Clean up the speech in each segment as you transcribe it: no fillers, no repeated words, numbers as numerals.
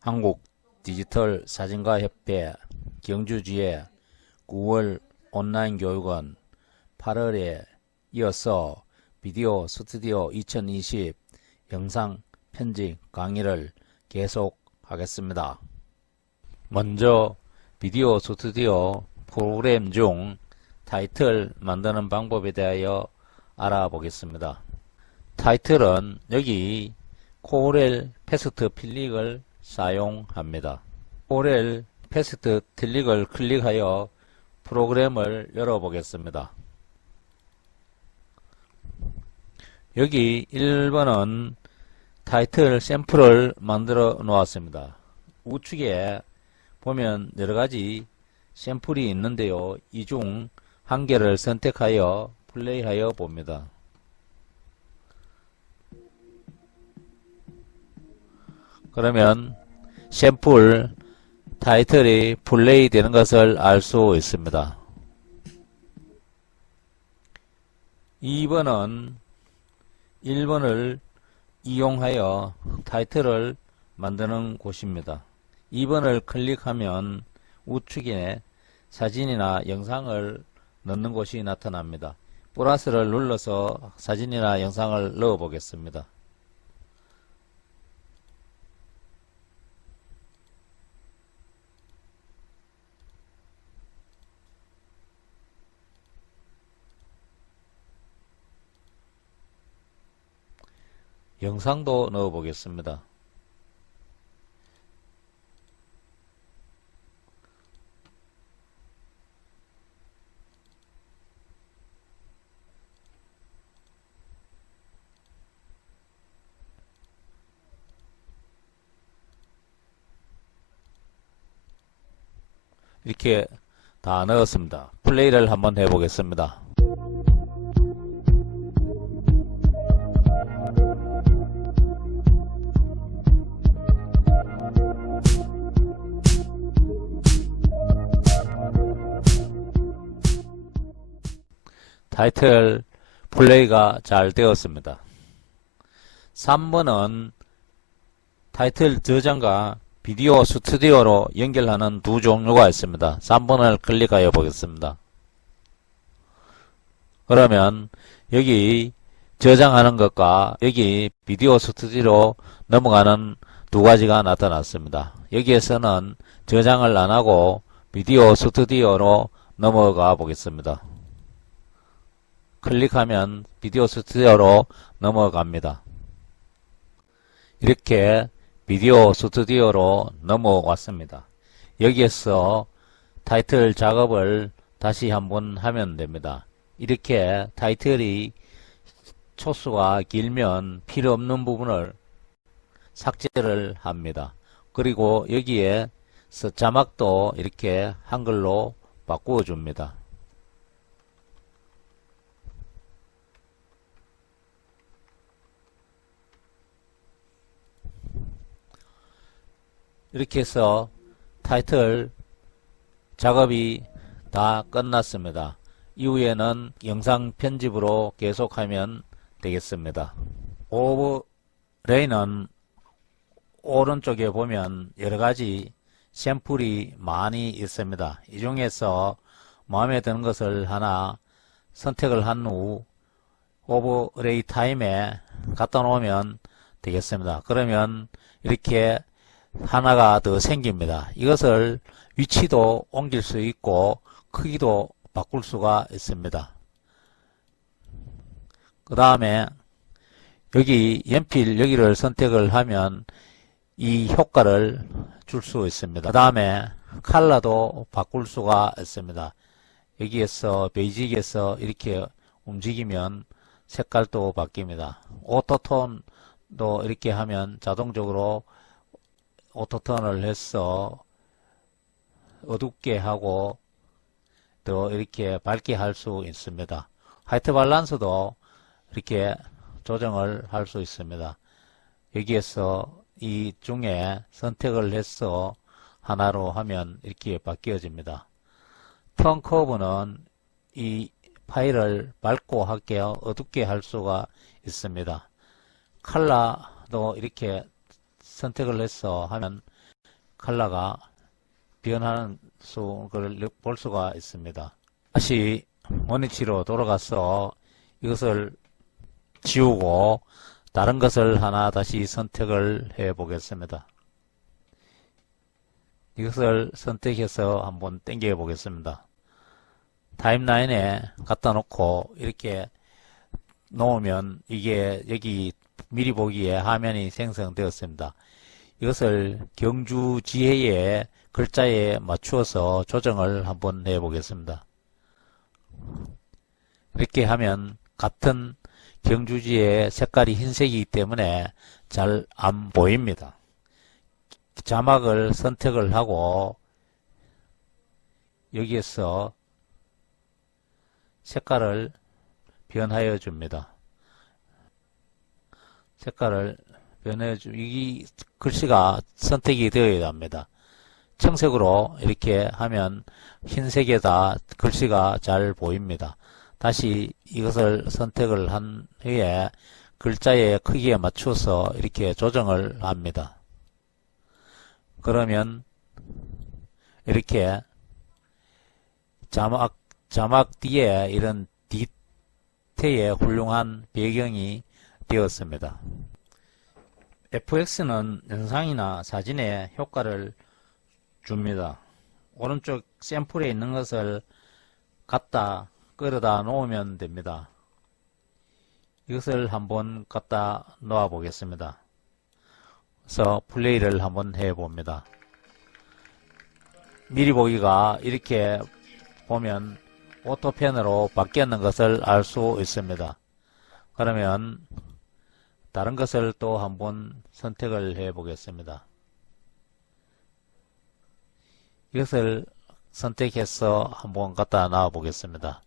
한국 디지털 사진가 협회 경주지회 9월 온라인 교육은 8월에 이어서 비디오 스튜디오 2020 영상 편집 강의를 계속하겠습니다. 먼저 비디오 스튜디오 프로그램 중 타이틀 만드는 방법에 대하여 알아보겠습니다. 타이틀은 여기 코렐 패스트 필릭을 사용합니다. 코렐 패스트 필릭을 클릭하여 프로그램을 열어보겠습니다. 여기 1번은 타이틀 샘플을 만들어 놓았습니다. 우측에 보면 여러가지 샘플이 있는데요. 이 중 한 개를 선택하여 플레이하여 봅니다. 그러면 샘플 타이틀이 플레이 되는 것을 알 수 있습니다. 2번은 1번을 이용하여 타이틀을 만드는 곳입니다. 2번을 클릭하면 우측에 사진이나 영상을 넣는 곳이 나타납니다. 플러스를 눌러서 사진이나 영상을 넣어 보겠습니다. 영상도 넣어 보겠습니다. 이렇게 다 넣었습니다. 플레이를 한번 해보겠습니다. 타이틀 플레이가 잘 되었습니다. 3번은 타이틀 저장과 비디오 스튜디오로 연결하는 두 종류가 있습니다. 3번을 클릭하여 보겠습니다. 그러면 여기 저장하는 것과 여기 비디오 스튜디오로 넘어가는 두 가지가 나타났습니다. 여기에서는 저장을 안하고 비디오 스튜디오로 넘어가 보겠습니다. 클릭하면 비디오 스튜디오로 넘어갑니다. 이렇게 비디오 스튜디오로 넘어왔습니다. 여기에서 타이틀 작업을 다시 한번 하면 됩니다. 이렇게 타이틀이 초수가 길면 필요 없는 부분을 삭제를 합니다. 그리고 여기에서 자막도 이렇게 한글로 바꾸어 줍니다. 이렇게 해서 타이틀 작업이 다 끝났습니다. 이후에는 영상 편집으로 계속하면 되겠습니다. 오버레이는 오른쪽에 보면 여러가지 샘플이 많이 있습니다. 이 중에서 마음에 드는 것을 하나 선택을 한 후 오버레이 타임에 갖다 놓으면 되겠습니다. 그러면 이렇게 하나가 더 생깁니다. 이것을 위치도 옮길 수 있고 크기도 바꿀 수가 있습니다. 그 다음에 여기 연필 여기를 선택을 하면 이 효과를 줄 수 있습니다. 그 다음에 컬러도 바꿀 수가 있습니다. 여기에서 베이직에서 이렇게 움직이면 색깔도 바뀝니다. 오토톤도 이렇게 하면 자동적으로 오토톤을 해서 어둡게 하고 또 이렇게 밝게 할 수 있습니다. 화이트 밸런스도 이렇게 조정을 할 수 있습니다. 여기에서 이 중에 선택을 해서 하나로 하면 이렇게 바뀌어집니다. 턴 커브는 이 파일을 맑고 할게요. 어둡게 할 수가 있습니다. 컬러도 이렇게 선택을 해서 하면 컬러가 변하는 걸 볼 수가 있습니다. 다시 원위치로 돌아가서 이것을 지우고 다른 것을 하나 다시 선택을 해 보겠습니다. 이것을 선택해서 한번 당겨 보겠습니다. 타임라인에 갖다 놓고 이렇게 놓으면 이게 여기 미리 보기에 화면이 생성되었습니다. 이것을 경주 지혜의 글자에 맞추어서 조정을 한번 해 보겠습니다. 이렇게 하면 같은 경주지의 색깔이 흰색이기 때문에 잘 안 보입니다. 자막을 선택을 하고 여기에서 색깔을 변하여 줍니다. 색깔을 변해 이 글씨가 선택이 되어야 합니다. 청색으로 이렇게 하면 흰색에다 글씨가 잘 보입니다. 다시 이것을 선택을 한 후에 글자의 크기에 맞춰서 이렇게 조정을 합니다. 그러면 이렇게 자막 뒤에 이런 디테일의 훌륭한 배경이 되었습니다. FX는 영상이나 사진에 효과를 줍니다. 오른쪽 샘플에 있는 것을 갖다 끌어다 놓으면 됩니다. 이것을 한번 갖다 놓아 보겠습니다. 그래서 플레이를 한번 해 봅니다. 미리 보기가 이렇게 보면 오토펜으로 바뀌었는 것을 알 수 있습니다. 그러면 다른 것을 또 한번 선택을 해 보겠습니다. 이것을 선택해서 한번 갖다 놔 보겠습니다.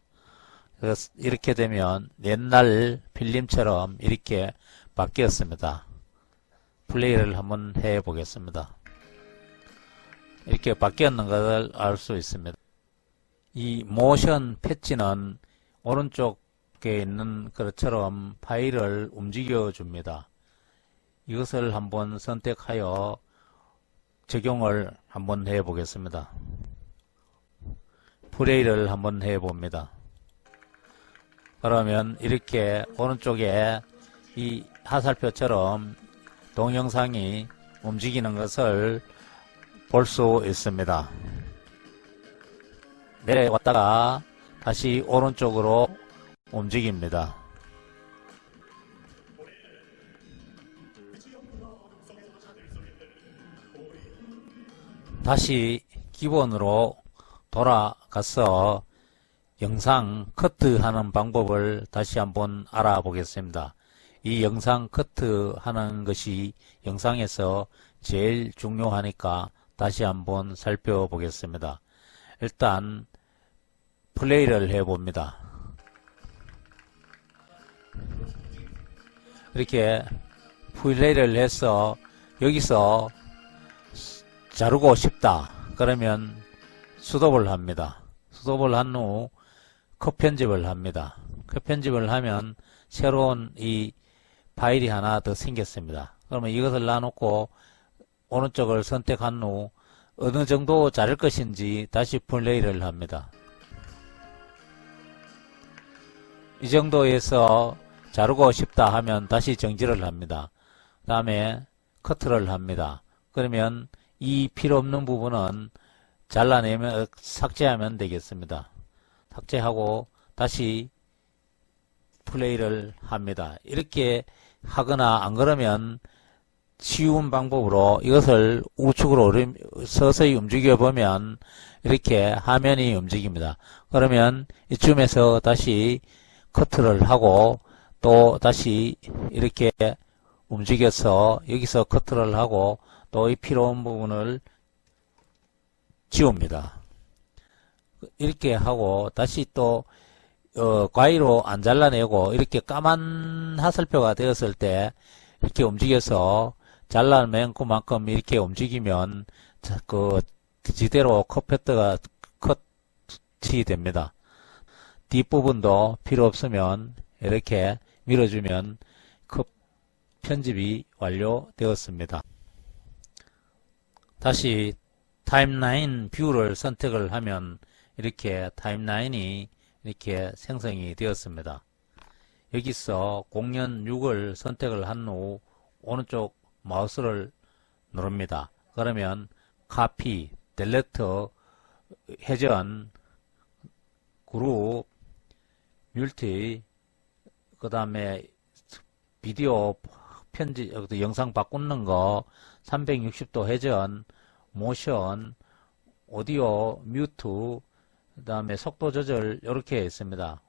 이렇게 되면 옛날 필름처럼 이렇게 바뀌었습니다. 플레이를 한번 해 보겠습니다. 이렇게 바뀌었는 것을 알 수 있습니다. 이 모션 패치는 오른쪽에 있는 것처럼 파일을 움직여 줍니다. 이것을 한번 선택하여 적용을 한번 해 보겠습니다. 플레이를 한번 해 봅니다. 그러면 이렇게 오른쪽에 이 화살표처럼 동영상이 움직이는 것을 볼 수 있습니다. 내려왔다가 다시 오른쪽으로 움직입니다. 다시 기본으로 돌아가서 영상 커트하는 방법을 다시 한번 알아보겠습니다. 이 영상 커트하는 것이 영상에서 제일 중요하니까 다시 한번 살펴보겠습니다. 일단 플레이를 해봅니다. 이렇게 플레이를 해서 여기서 자르고 싶다 그러면 스톱을 합니다. 스톱을 한 후 컷 편집을 합니다. 컷 편집을 하면 새로운 이 파일이 하나 더 생겼습니다. 그러면 이것을 놔놓고 오른쪽을 선택한 후 어느 정도 자를 것인지 다시 플레이를 합니다. 이 정도에서 자르고 싶다 하면 다시 정지를 합니다. 그 다음에 커트를 합니다. 그러면 이 필요 없는 부분은 잘라내면 삭제하면 되겠습니다. 삭제하고 다시 플레이를 합니다. 이렇게 하거나 안 그러면 쉬운 방법으로 이것을 우측으로 서서히 움직여 보면 이렇게 화면이 움직입니다. 그러면 이쯤에서 다시 커트를 하고 또 다시 이렇게 움직여서 여기서 커트를 하고 또 이 필요 없는 부분을 지웁니다. 이렇게 하고 다시 또 가위로 안 잘라내고 이렇게 까만 화살표가 되었을 때 이렇게 움직여서 잘라낸 그만큼 이렇게 움직이면 그 지대로 컷이 됩니다. 뒷부분도 필요 없으면 이렇게 밀어주면 편집이 완료되었습니다. 다시 타임라인 뷰를 선택을 하면 이렇게 타임라인이 이렇게 생성이 되었습니다. 여기서 공연 6을 선택을 한 후 오른쪽 마우스를 누릅니다. 그러면 카피, 델레트, 회전, 그룹, multi, 그 다음에 비디오 편집, 영상 바꾸는 거, 360도 회전, 모션, 오디오, 뮤트, 그 다음에 속도 조절 이렇게 있습니다.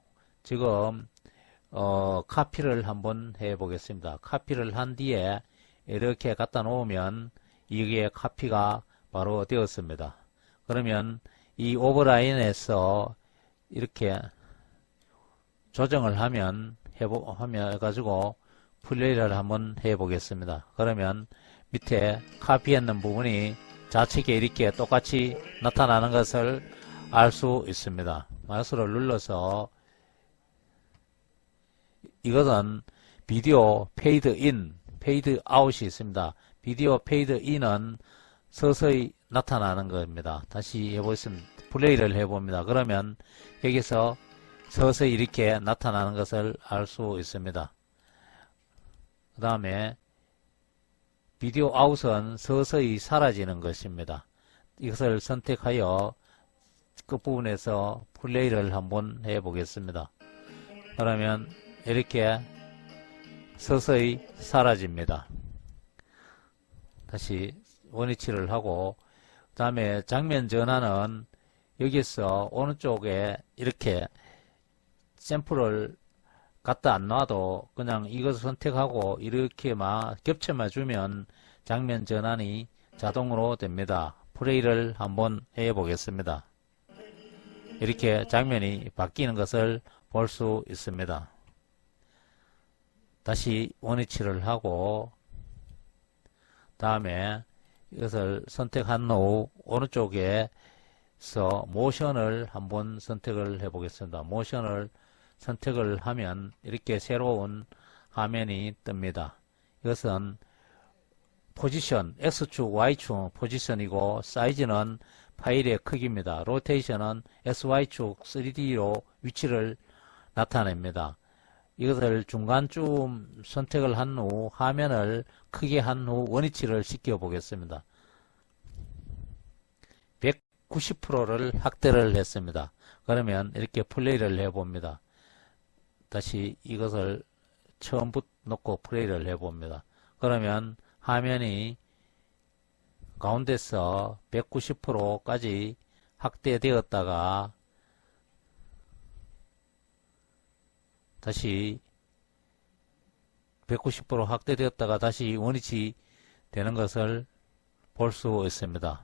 지금 카피를 한번 해 보겠습니다. 카피를 한 뒤에 이렇게 갖다 놓으면 이게 카피가 바로 되었습니다. 그러면 이 오버라인에서 이렇게 조정을 하면 해가지고 플레이를 한번 해 보겠습니다. 그러면 밑에 카피했는 부분이 좌측에 이렇게 똑같이 나타나는 것을 알 수 있습니다. 마우스를 눌러서 이것은 비디오 페이드 인, 페이드 아웃이 있습니다. 비디오 페이드 인은 서서히 나타나는 겁니다. 다시 해보겠습니다. 플레이를 해봅니다. 그러면 여기서 서서히 이렇게 나타나는 것을 알 수 있습니다. 그 다음에 비디오 아웃은 서서히 사라지는 것입니다. 이것을 선택하여 끝부분에서 플레이를 한번 해 보겠습니다. 그러면 이렇게 서서히 사라집니다. 다시 원위치를 하고 그 다음에 장면 전환은 여기서 오른쪽에 이렇게 샘플을 갖다 안 놔도 그냥 이것을 선택하고 이렇게 막 겹쳐만 주면 장면 전환이 자동으로 됩니다. 플레이를 한번 해 보겠습니다. 이렇게 장면이 바뀌는 것을 볼 수 있습니다. 다시 원위치를 하고 다음에 이것을 선택한 후 오른쪽에서 모션을 한번 선택을 해 보겠습니다. 모션을 선택을 하면 이렇게 새로운 화면이 뜹니다. 이것은 포지션, X축, Y축 포지션이고 사이즈는 파일의 크기입니다. 로테이션은 SY축 3D로 위치를 나타냅니다. 이것을 중간쯤 선택을 한 후 화면을 크게 한 후 원위치를 시켜 보겠습니다. 190%를 확대를 했습니다. 그러면 이렇게 플레이를 해 봅니다. 다시 이것을 처음부터 놓고 플레이를 해 봅니다. 그러면 화면이 가운데서 190%까지 확대되었다가 다시 190% 확대되었다가 다시 원위치 되는 것을 볼 수 있습니다.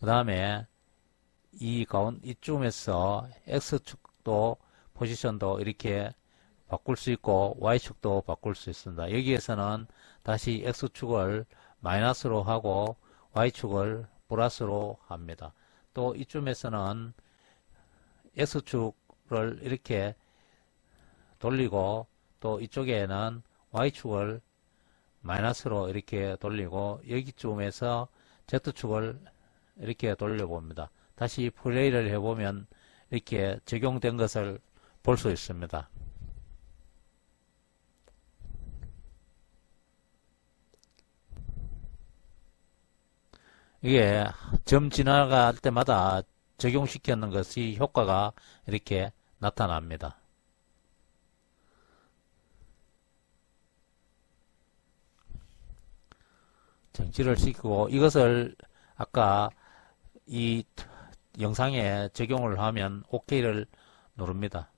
그 다음에 이쯤에서 X축도 포지션도 이렇게 바꿀 수 있고 Y축도 바꿀 수 있습니다. 여기에서는 다시 X축을 마이너스로 하고 Y축을 플러스로 합니다. 또 이쯤에서는 X축을 이렇게 돌리고 또 이쪽에는 Y축을 마이너스로 이렇게 돌리고 여기쯤에서 Z축을 이렇게 돌려봅니다. 다시 플레이를 해보면 이렇게 적용된 것을 볼 수 있습니다. 이게 점 지나갈 때마다 적용시키는 것이 효과가 이렇게 나타납니다. 정지를 시키고 이것을 아까 이 영상에 적용을 하면 OK를 누릅니다.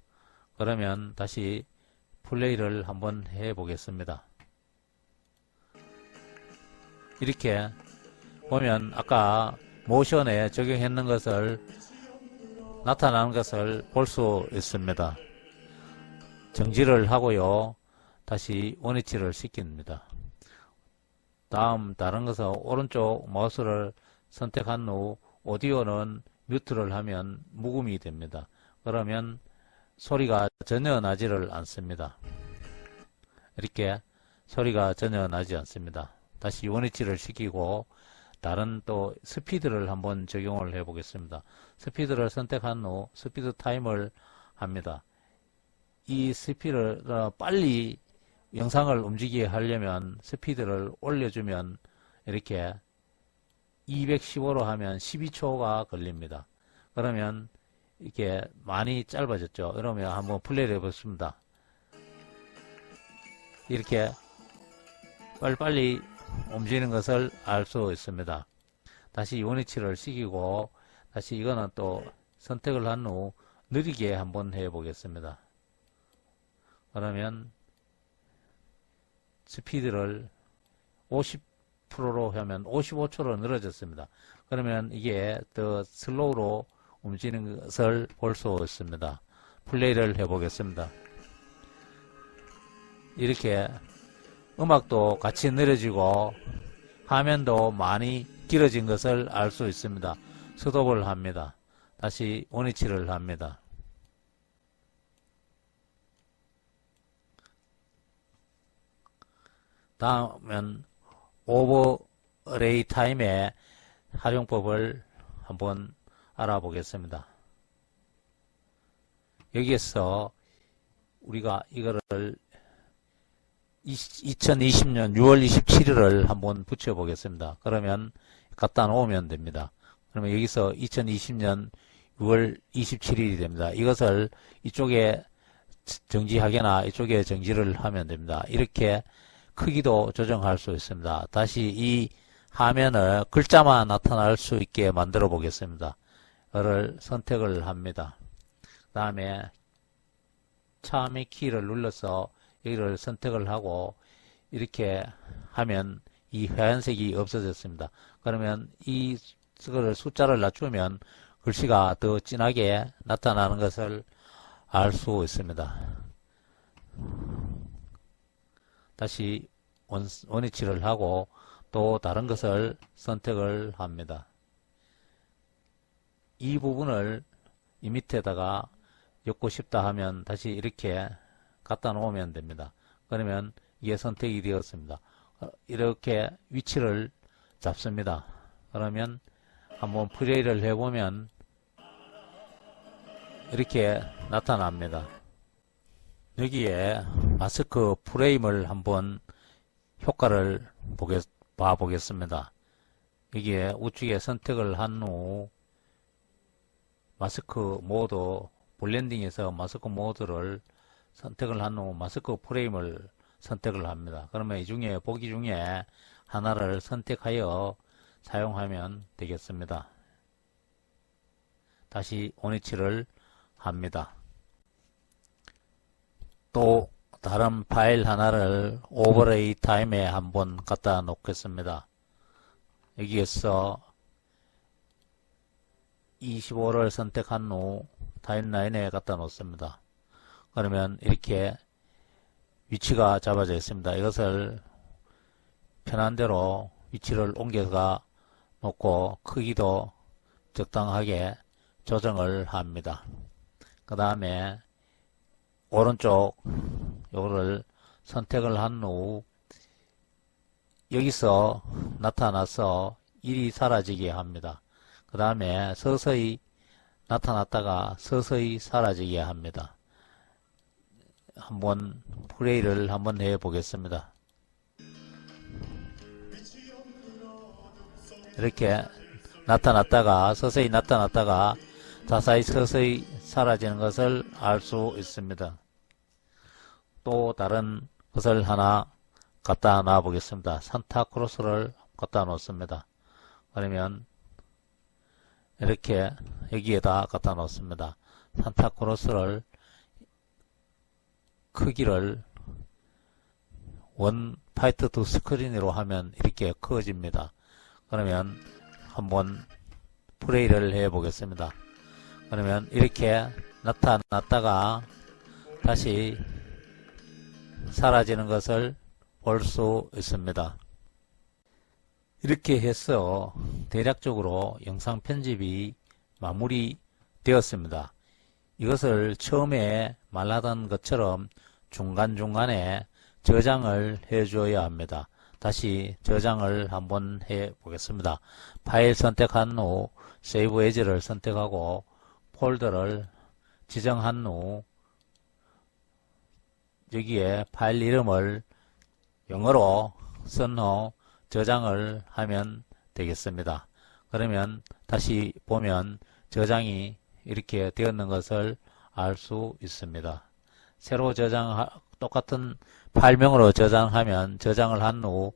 그러면 다시 플레이를 한번 해 보겠습니다. 이렇게 보면 아까 모션에 적용했는 것을 나타나는 것을 볼 수 있습니다. 정지를 하고요. 다시 원위치를 시킵니다. 다음 다른 것은 오른쪽 마우스를 선택한 후 오디오는 뮤트를 하면 묵음이 됩니다. 그러면 소리가 전혀 나지를 않습니다. 이렇게 소리가 전혀 나지 않습니다. 다시 유니치를 시키고 다른 또 스피드를 한번 적용을 해 보겠습니다. 스피드를 선택한 후 스피드 타임을 합니다. 이 스피드를 빨리 영상을 움직이게 하려면 스피드를 올려주면 이렇게 215로 하면 12초가 걸립니다. 그러면 이렇게 많이 짧아졌죠. 그러면 한번 플레이를 해보겠습니다. 이렇게 빨리빨리 움직이는 것을 알 수 있습니다. 다시 유니치를 시키고 다시 이거는 또 선택을 한 후 느리게 한번 해 보겠습니다. 그러면 스피드를 50%로 하면 55초로 늘어졌습니다. 그러면 이게 더 슬로우로 움직이는 것을 볼 수 있습니다. 플레이를 해 보겠습니다. 이렇게 음악도 같이 느려지고 화면도 많이 길어진 것을 알 수 있습니다. 스톱을 합니다. 다시 원위치를 합니다. 다음은 오버레이 타임의 활용법을 한번 알아보겠습니다. 여기에서 우리가 이거를 2020년 6월 27일을 한번 붙여 보겠습니다. 그러면 갖다 놓으면 됩니다. 그러면 여기서 2020년 6월 27일이 됩니다. 이것을 이쪽에 정지하거나 이쪽에 정지를 하면 됩니다. 이렇게 크기도 조정할 수 있습니다. 다시 이 화면을 글자만 나타날 수 있게 만들어 보겠습니다. 이를 선택을 합니다. 그 다음에 차미 키를 눌러서 여기를 선택을 하고 이렇게 하면 이 하얀색이 없어졌습니다. 그러면 이거를 숫자를 낮추면 글씨가 더 진하게 나타나는 것을 알 수 있습니다. 다시 원위치를 하고 또 다른 것을 선택을 합니다. 이 부분을 이 밑에다가 엮고 싶다 하면 다시 이렇게 갖다 놓으면 됩니다. 그러면 이게 선택이 되었습니다. 이렇게 위치를 잡습니다. 그러면 한번 플레이를 해보면 이렇게 나타납니다. 여기에 마스크 프레임을 한번 효과를 봐보겠습니다. 여기에 우측에 선택을 한 후 마스크 모드 블렌딩에서 마스크 모드를 선택을 한 후 마스크 프레임을 선택을 합니다. 그러면 이 중에 보기 중에 하나를 선택하여 사용하면 되겠습니다. 다시 원위치를 합니다. 또 다른 파일 하나를 오버레이 타임에 한번 갖다 놓겠습니다. 여기에서 25를 선택한 후 타임라인에 갖다 놓습니다. 그러면 이렇게 위치가 잡아져 있습니다. 이것을 편한 대로 위치를 옮겨가 놓고 크기도 적당하게 조정을 합니다. 그 다음에 오른쪽 요거를 선택을 한 후 여기서 나타나서 일이 사라지게 합니다. 그 다음에 서서히 나타났다가 서서히 사라지게 합니다. 한번 플레이를 한번 해 보겠습니다. 이렇게 나타났다가 서서히 나타났다가 자사히 서서히 사라지는 것을 알 수 있습니다. 또 다른 것을 하나 갖다 놔 보겠습니다. 산타크로스를 갖다 놓습니다. 그러면 이렇게 여기에다 갖다 놓습니다. 산타크로스를 크기를 원 파이트 투 스크린으로 하면 이렇게 커집니다. 그러면 한번 플레이를 해 보겠습니다. 그러면 이렇게 나타났다가 다시 사라지는 것을 볼 수 있습니다. 이렇게 해서 대략적으로 영상 편집이 마무리 되었습니다. 이것을 처음에 말하던 것처럼 중간중간에 저장을 해줘야 합니다. 다시 저장을 한번 해 보겠습니다. 파일 선택한 후 세이브 에즈를 선택하고 폴더를 지정한 후 여기에 파일 이름을 영어로 쓴 후 저장을 하면 되겠습니다. 그러면 다시 보면 저장이 이렇게 되었는 것을 알 수 있습니다. 새로 똑같은 파일명으로 저장하면 저장을 한 후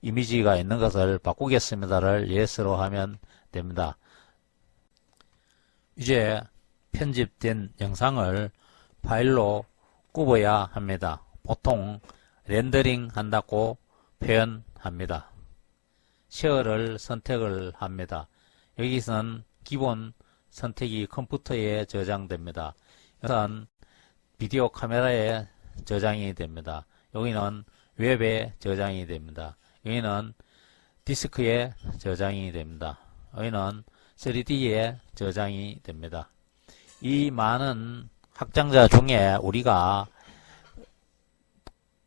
이미지가 있는 것을 바꾸겠습니다를 yes로 하면 됩니다. 이제 편집된 영상을 파일로 굽어야 합니다. 보통 렌더링 한다고 표현합니다. 쉐어를 선택을 합니다. 여기서는 기본 선택이 컴퓨터에 저장됩니다. 여기서는 비디오 카메라에 저장이 됩니다. 여기는 웹에 저장이 됩니다. 여기는 디스크에 저장이 됩니다. 여기는 3D에 저장이 됩니다. 이 많은 확장자 중에 우리가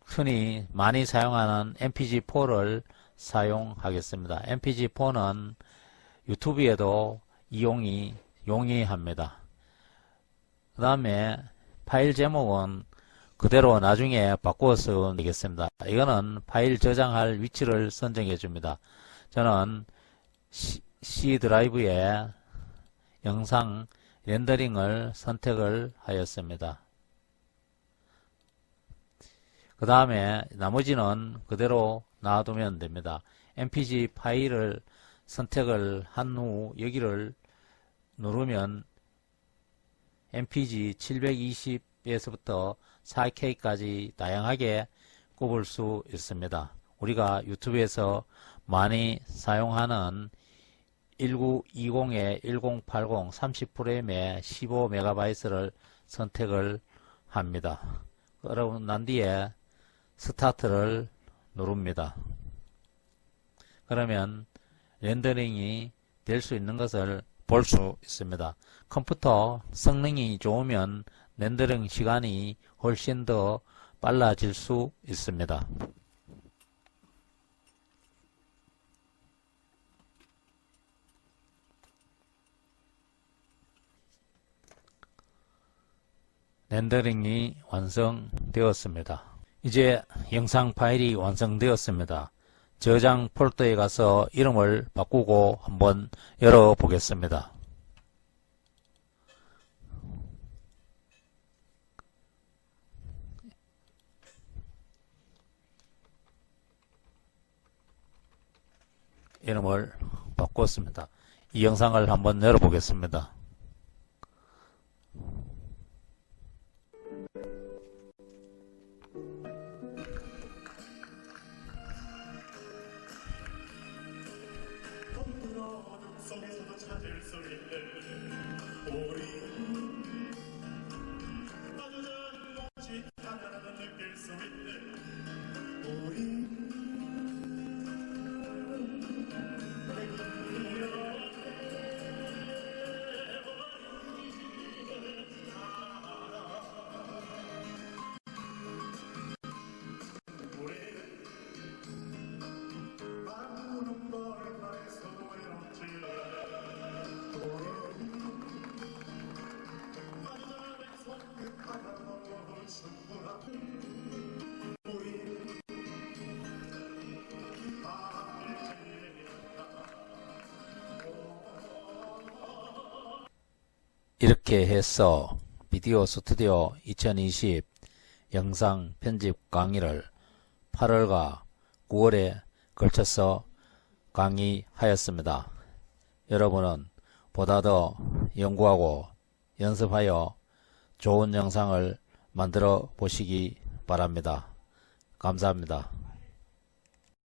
흔히 많이 사용하는 MPG4를 사용하겠습니다. MPG4는 유튜브에도 용이합니다. 그 다음에 파일 제목은 그대로 나중에 바꾸어서 되겠습니다. 이거는 파일 저장할 위치를 선정해 줍니다. 저는 C 드라이브에 영상 렌더링을 선택을 하였습니다. 그 다음에 나머지는 그대로 놔두면 됩니다. MPG 파일을 선택을 한 후 여기를 누르면 MPG 720에서부터 4K까지 다양하게 꼽을 수 있습니다. 우리가 유튜브에서 많이 사용하는 1920에 1080 30프레임에 15MB를 선택을 합니다. 그러고 난 뒤에 스타트를 누릅니다. 그러면 렌더링이 될 수 있는 것을 볼 수 있습니다. 컴퓨터 성능이 좋으면 렌더링 시간이 훨씬 더 빨라질 수 있습니다. 렌더링이 완성되었습니다. 이제 영상 파일이 완성되었습니다. 저장 폴더에 가서 이름을 바꾸고 한번 열어보겠습니다. 이름을 바꿨습니다. 이 영상을 한번 열어보겠습니다. 이렇게 해서 비디오 스튜디오 2020 영상 편집 강의를 8월과 9월에 걸쳐서 강의하였습니다. 여러분은 보다 더 연구하고 연습하여 좋은 영상을 만들어 보시기 바랍니다. 감사합니다.